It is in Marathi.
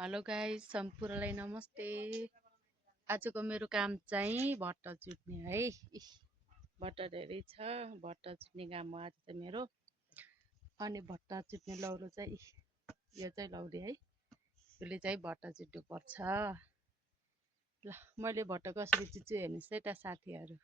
हेलो गाइस, सम्पूर्णलाई नमस्ते। आजको मेरो काम चाहिँ भट्ट चुट्ने है। भट्ट धेरै छ, भट्ट चुट्ने काम हो आज चाहिँ मेरो। अनि भट्ट चुट्ने लौरो चाहिँ यो चाहिँ लौरी है, यसले चाहिँ भट्ट चुट्नु पर्छ। ल मैले भट्ट कसरी चुच्छु हेर्नुहोस् है त साथीहरू।